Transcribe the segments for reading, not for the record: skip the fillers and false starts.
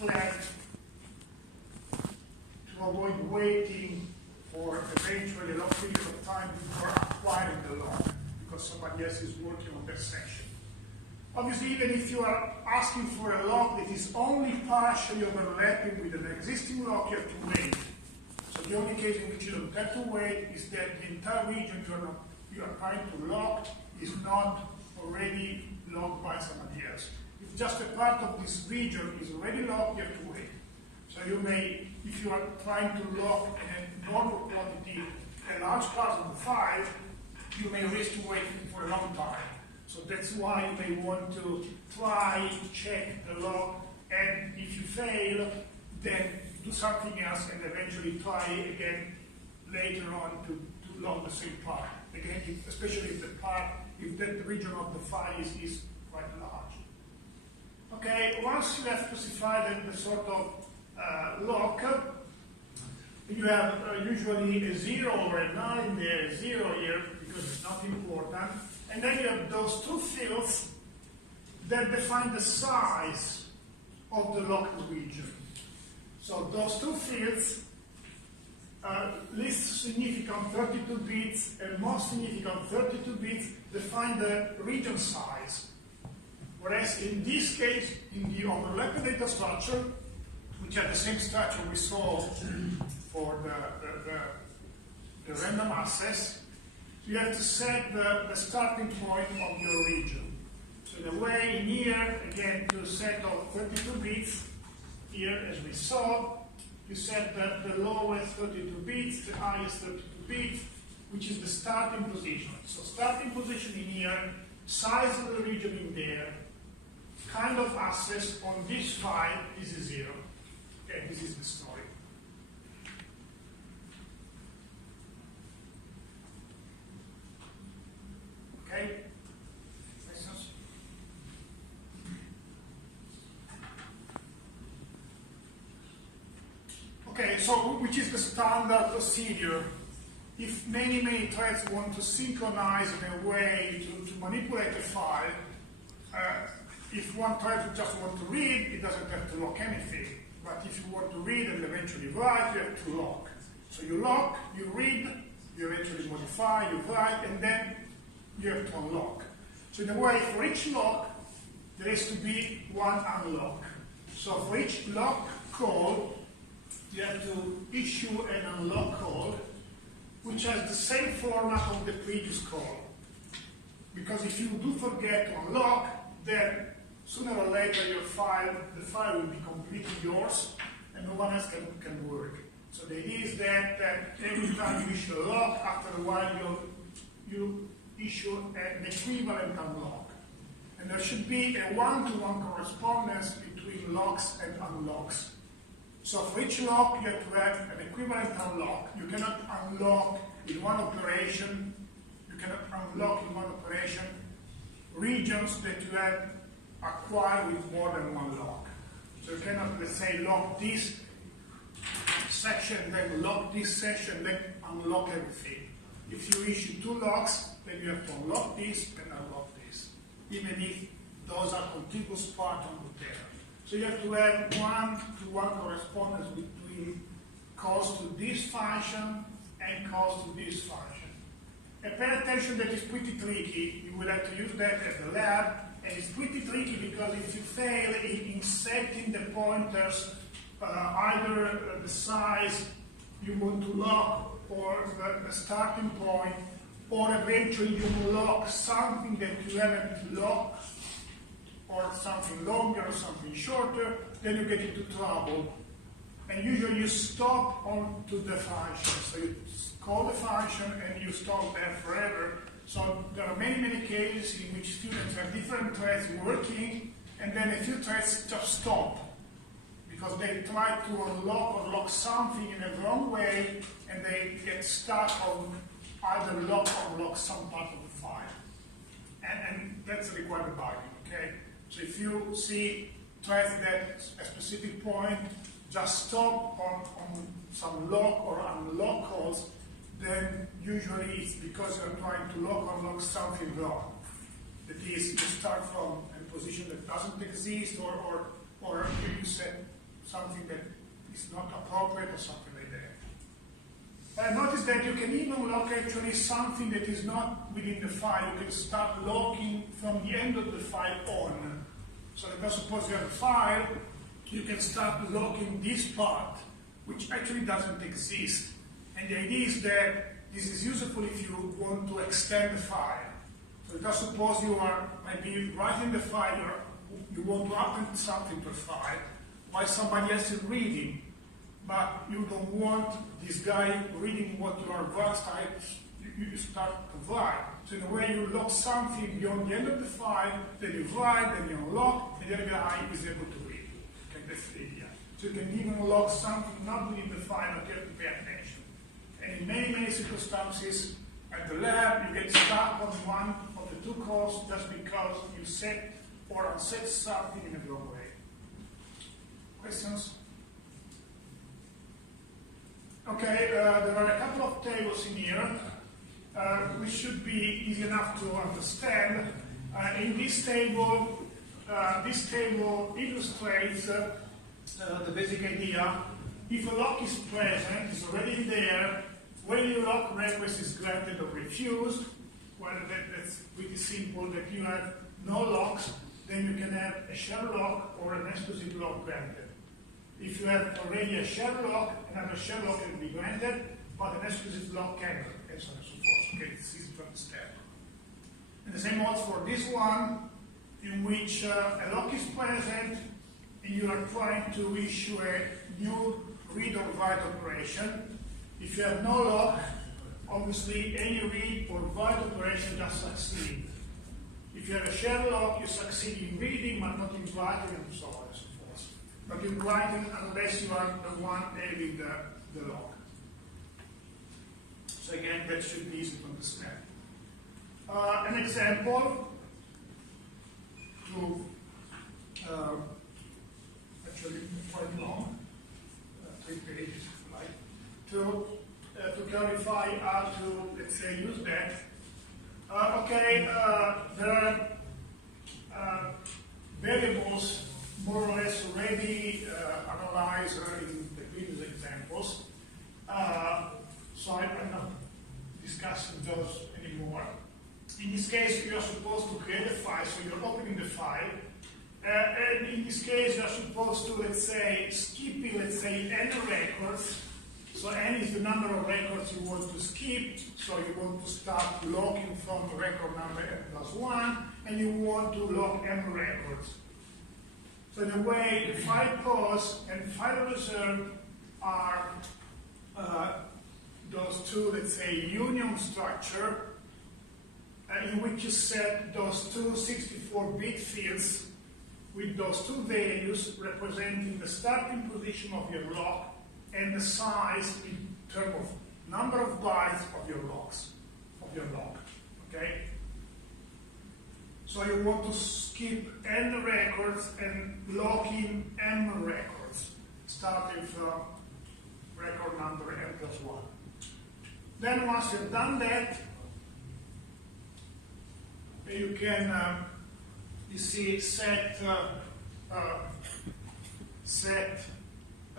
flag to avoid waiting for eventually a long period of time before acquiring the lock, because somebody else is working on that section. Obviously, even if you are asking for a lock that is only partially overlapping with an existing lock, you have to wait. So the only case in which you don't have to wait is that the entire region you are trying to lock is not already locked by somebody else. If just a part of this region is already locked, you have to wait. So you may, if you are trying to lock a normal quantity, a large part of the file, you may risk waiting for a long time. So that's why you may want to try, check the lock, and if you fail, then do something else and eventually try again later on to lock the same part. Again, especially if that region of the file is quite large. Okay, once you have specified the sort of lock, you have usually a 0 or a 9 there, a 0 here, because it's not important. And then you have those two fields that define the size of the locked region. So those two fields least significant 32 bits and most significant 32 bits define the region size. Whereas in this case, in the overlapping data structure, which are the same structure we saw for the random access, you have to set the starting point of your region. So in a way, in here, again, to set of 32 bits, here as we saw, you set the lowest 32 bits, the highest 32 bits, which is the starting position. So starting position in here, size of the region in there, kind of access on this file, this is 0. Okay, this is the story. Okay? Questions? Okay, so which is the standard procedure? If many threads want to synchronize in a way to manipulate a file, if one thread just want to read, it doesn't have to lock anything. But if you want to read and eventually write, you have to lock. So you lock, you read, you eventually modify, you write, and then you have to unlock. So in a way, for each lock, there has to be one unlock. So for each lock call, you have to issue an unlock call, which has the same format of the previous call. Because if you do forget to unlock, then sooner or later the file will be completely yours, and no one else can work. So the idea is that every time you issue a lock, after a while you issue an equivalent unlock. And there should be a one-to-one correspondence between locks and unlocks. So for each lock, you have to have an equivalent unlock. You cannot unlock in one operation, regions that you have acquired with more than one lock. So you cannot, let's say, lock this section, then lock this section, then unlock everything. If you issue two locks, then you have to unlock this and unlock this, even if those are contiguous parts on the data. So you have to have one-to-one correspondence between calls to this function and calls to this function. And pay attention, that is pretty tricky. You will have to use that at the lab, and it's pretty tricky because if you fail in setting the pointers, either the size you want to lock or the starting point, or eventually you will lock something that you haven't locked, or something longer or something shorter, then you get into trouble. And usually you stop onto the function. So you call the function and you stop there forever. So there are many cases in which students have different threads working, and then a few threads just stop because they try to unlock or lock something in a wrong way, and they get stuck on either lock or unlock some part of the file. And that's required debugging, okay? So if you see threads that at a specific point just stop on some lock or unlock calls, then usually it's because you're trying to lock or unlock something wrong. That is, you start from a position that doesn't exist, or you set it or something like that. Notice that you can even lock actually something that is not within the file. You can start locking from the end of the file on. So let's suppose you have a file, you can start locking this part, which actually doesn't exist. And the idea is that this is useful if you want to extend the file. So let's suppose you are maybe writing the file, you want to append something to a file, while somebody else is reading, but you don't want this guy reading what your advanced type, you start to write. So in a way you lock something beyond the end of the file, then you write, then you unlock, and the other guy is able to read. Okay, that's the idea. So you can even lock something not within the file, but you have to pay attention. And in many, many circumstances, at the lab, you get stuck on one of the two calls just because you set or unset something in a wrong way. Questions? Okay, there are a couple of tables in here, which should be easy enough to understand. In this table illustrates the basic idea. If a lock is present, it's already there, when your lock request is granted or refused, well, that's pretty simple, that you have no locks, then you can have a shell lock or an exclusive lock granted. If you have already a shell lock, another shell lock can be granted, but an exclusive lock cannot, and so on and so forth. Okay, it's easy to understand. And the same holds for this one, in which a lock is present, and you are trying to issue a new read or write operation. If you have no lock, obviously any read or write operation just succeeds. If you have a shell lock, you succeed in reading, but not in writing, and so on and so forth. But in writing, unless you are the one having the lock. So again, that should be easy to understand. An example to actually quite long, 3 pages, right? To clarify how to, let's say, use that. There are variables more or less already analyzed in the previous examples. So I'm not discussing those anymore. In this case, you are supposed to create a file, so you're opening the file. And in this case, you are supposed to, let's say, skipping, let's say, n records. So n is the number of records you want to skip. So you want to start locking from record number n+1, and you want to lock m records. So in a way, the file pause and file reserve are those two, let's say, union structure, in which you set those two 64-bit fields with those two values representing the starting position of your lock and the size in terms of number of bytes of your locks, of your lock. Okay? So you want to skip n records and lock in m records, starting from record number n+1. Then once you've done that, you can, you see, set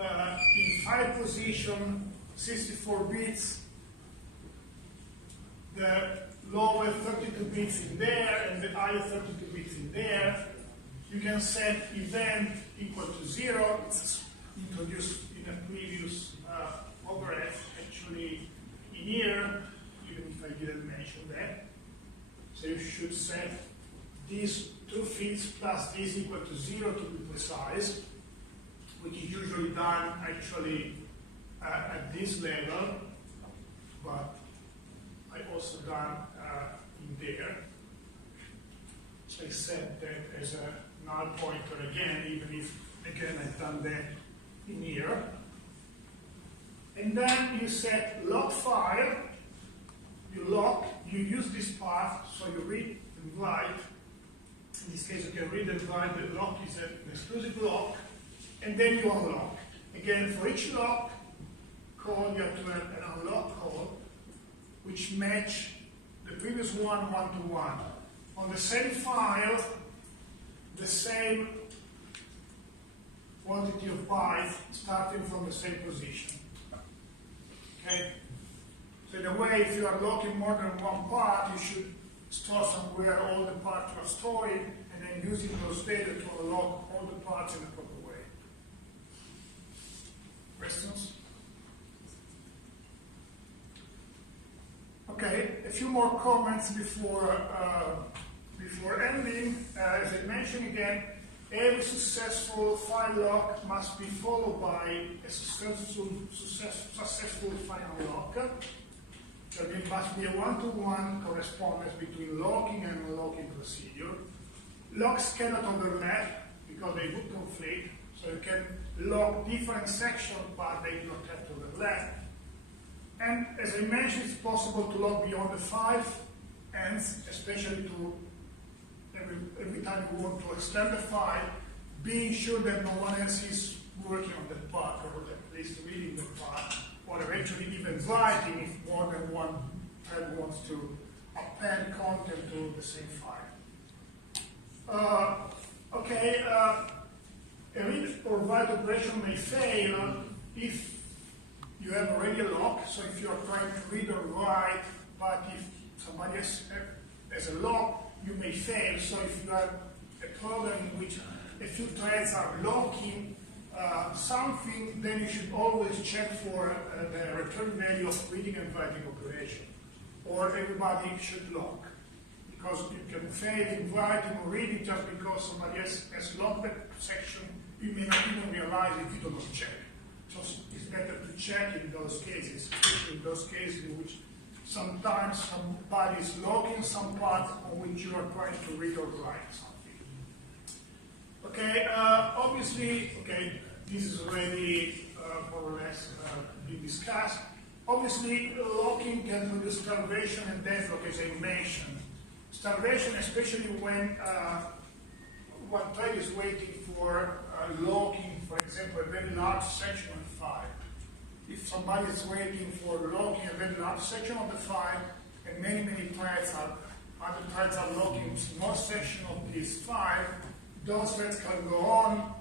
in file position 64 bits, the lower 32 bits in there and the higher 32 bits in there. You can set event equal to 0. It's introduced in a previous overhead, actually in here, even if I didn't mention that. So you should set these two fields plus this equal to 0 to be precise, which is usually done actually at this level, but I also done in there. So I set that as a null pointer again, even if again I've done that in here. And then you set lock file, you lock, you use this path, so you read and write. In this case, you can read and write. The lock is an exclusive lock, and then you unlock. Again, for each lock call, you have to have an unlock call, which match the previous one one-to-one. On the same file, the same quantity of bytes starting from the same position. Okay? So in a way, if you are locking more than one part, you should store somewhere all the parts are stored, and then using those data to unlock all the parts in a proper way. Questions? Okay, a few more comments before ending. As I mentioned again, every successful file lock must be followed by a successful final lock. So there must be a one-to-one correspondence between locking and unlocking procedure. Locks cannot overlap because they would conflict, so you can lock different sections, but they do not have to overlap. And as I mentioned, it's possible to lock beyond the 5 ends, especially to every time you want to extend the file, being sure that no one else is working on that part, or at least reading the part, or eventually even writing if more than one thread wants to append content to the same file. A read or write operation may fail if you have already a lock, so if you are trying to read or write, but if somebody else has a lock, you may fail. So if you have a program in which a few threads are locking something, then you should always check for the return value of reading and writing operation. Or everybody should lock. Because you can fail in writing or reading just because somebody else has locked that section, you may not even realize if you do not check. So it's better to check in those cases, especially in those cases in which sometimes somebody is locking some part on which you are trying to read or write something. Okay, obviously, this is already more or less been discussed. Obviously, locking can produce starvation and deadlock, as I mentioned. Starvation, especially when one thread is waiting for locking, for example, a very large section of the file. If somebody is waiting for locking a very large section of the file, and many threads other threads are locking a small section of this file, those threads can go on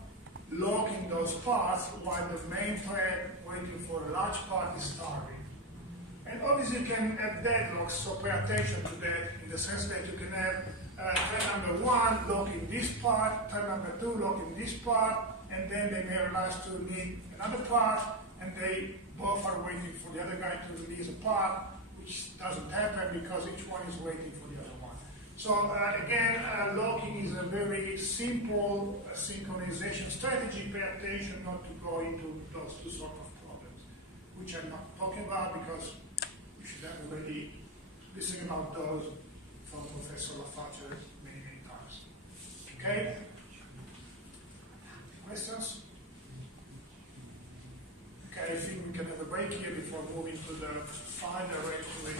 locking those parts while the main thread waiting for a large part is starving. And obviously you can have deadlocks, so pay attention to that in the sense that you can have thread number 1 locking this part, thread number 2 locking this part, and then they may realize to need another part, and they both are waiting for the other guy to release a part, which doesn't happen because each one is waiting for the other one. So again, locking is a very simple synchronization strategy. Pay attention not to go into those two sort of problems, which I'm not talking about because you should have already listened about those from Professor Laface many times. Okay? Questions? Okay, I think we can have a break here before moving to the file directory.